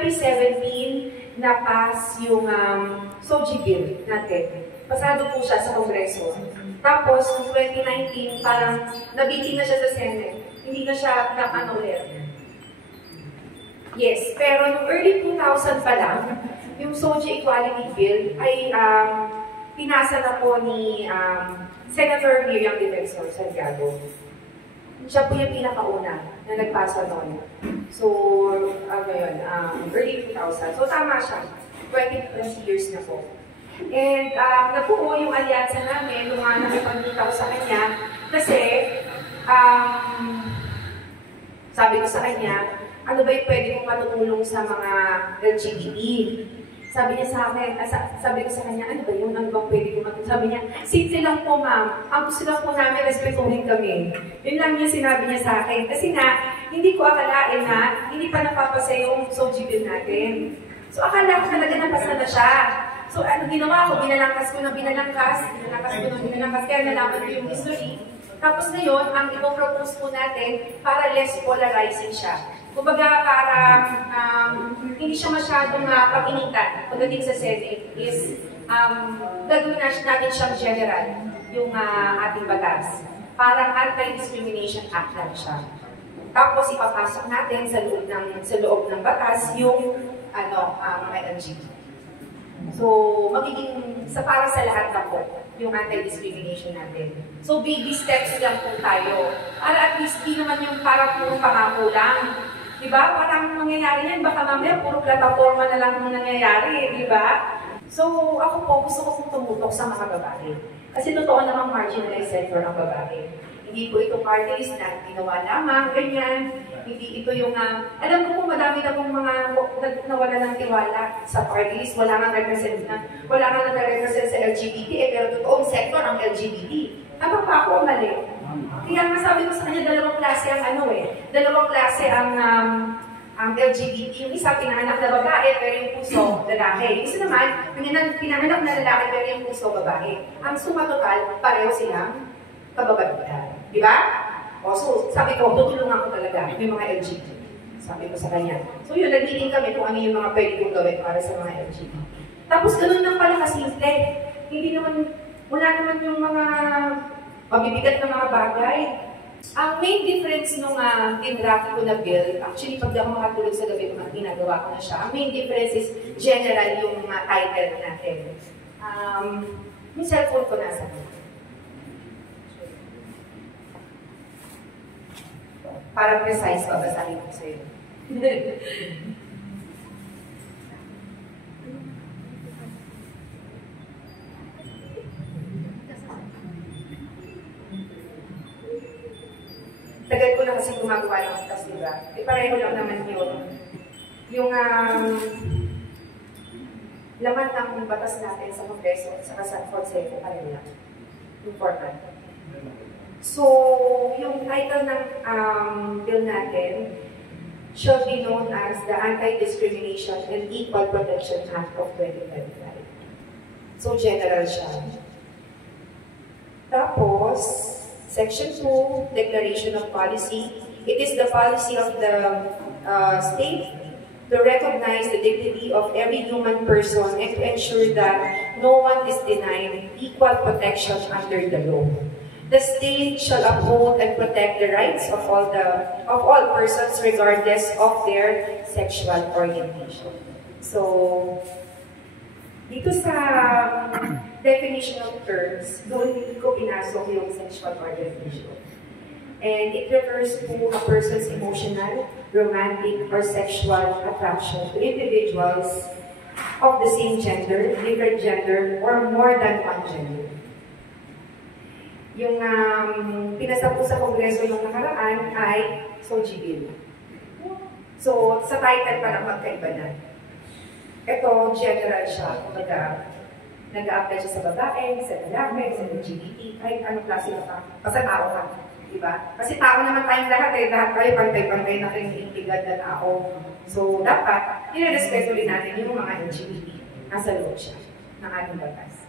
2017 na-pass yung SOGI bill natin. Pasado po siya sa Kongreso. Tapos, noong 2019, parang nabitin na siya sa Senate. Hindi na siya ulit. Yes, pero noong early 2000 pa lang, yung SOGI Equality Bill ay pinasa na po ni Senator Miriam Defensor Santiago. Siya po yung pinakauna na nagpasa noon. So, early 2000. So, tama siya. 20 years na po. And nabuo yung alyansa namin, yung mga nakipagkita ko sa kanya, kasi sabi ko sa kanya, ano ba yung pwede kong matutulong sa mga LGBT? Sabi niya sa akin, sabi ko sa kanya, ano ba yun? Ano bang pwede kong matulong? Sabi niya, simple lang po ma'am, ang gusto lang po namin, respetuhin kami. Yun lang yung sinabi niya sa akin. Kasi nga, hindi ko akalain na hindi pa napapasa yung SOGI bill natin. So akala ko talaga napasa na siya. So, ano ginawa ko? Binalangkas ko ng binalangkas, kaya nalaman ko yung history. Tapos ngayon, ang ipopropose po natin para less polarizing siya. Kumbaga, para hindi siya masyadong pag-initan pagdating sa Senate is gagawin natin siyang general, yung ating batas. Parang Anti-Discrimination Act lang siya. Tapos ipapasok natin sa loob ng batas yung mga LGBT. So, magiging para sa lahat na po yung anti-discrimination natin. So, baby steps lang po tayo. Para at least di naman yung para puro pangako lang. Diba? Parang mangyayari yan, baka mamaya puro plataforma na lang yung nangyayari. Diba? So, ako po, gusto ko pong tumutok sa mga babae. Kasi totoo namang marginalized sector ang babae. Hindi po ito party list na ginawa lamang, ganyan. Hindi ito yung, alam ko po madami na pong mga nawala ng tiwala sa party list. Wala nga nag-represent sa LGBT, pero totoong sector ang LGBT. Tama pa ako ang mali. Kaya nga sabi ko sa kanya, dalawang klase dalawang klase ang LGBT. Yung isa, pinanganak na babae, pero yung puso, lalaki. Yung isa naman, pinanganak na lalaki, pero yung puso, babae. Ang suma total, pareho silang kababaihan. Di ba? O, so, sabi ko, tutulungan ko talaga yung mga LGBT. Sabi ko sa kanya. So yun, nag-meeting kami kung ano yung mga pwede kong gawin para sa mga LGBT. Tapos ganun lang pala kasimple. Hindi naman, wala naman yung mga mabibigat na mga bagay. Ang main difference nung tinrafi ko na bill, actually pag ako makatulog sa gabi, ginagawa ko na siya. Ang main difference is general yung title natin. Yung cellphone ko nasa ko. Para precise pa, basahin ko sa'yo. Tagal ko na kasi gumagawa ng utas, diba? Pareho lang naman yun. Yung laman ng batas natin sa Kongreso at sa Consejo, pareho lang. Yung format. So, yung title ng bill natin shall be known as the Anti-Discrimination and Equal Protection Act of 2025. So, general siya. Tapos, Section 2, Declaration of Policy. It is the policy of the state to recognize the dignity of every human person and to ensure that no one is denied equal protection under the law. The state shall uphold and protect the rights of all persons regardless of their sexual orientation. So, dito sa definition of terms, doon ko pinasok yung sexual orientation. And it refers to a person's emotional, romantic, or sexual attraction to individuals of the same gender, different gender, or more than one gender. Yung pinasa po sa Kongreso yung nakaraan ay SOGI bill. So, sa title pa lang magkaiba na. Ito, general siya. Nag-a-apply siya sa babae, sa lalaki, sa LGBT, kahit anong klase na pa. Basta tao ka. Diba? Kasi tao naman tayong lahat eh. Lahat tayo pantay-pantay na kiniintigad na tao. So, dapat, i-respeto rin natin yung mga LGBT. Nasa loob siya ng ating batas.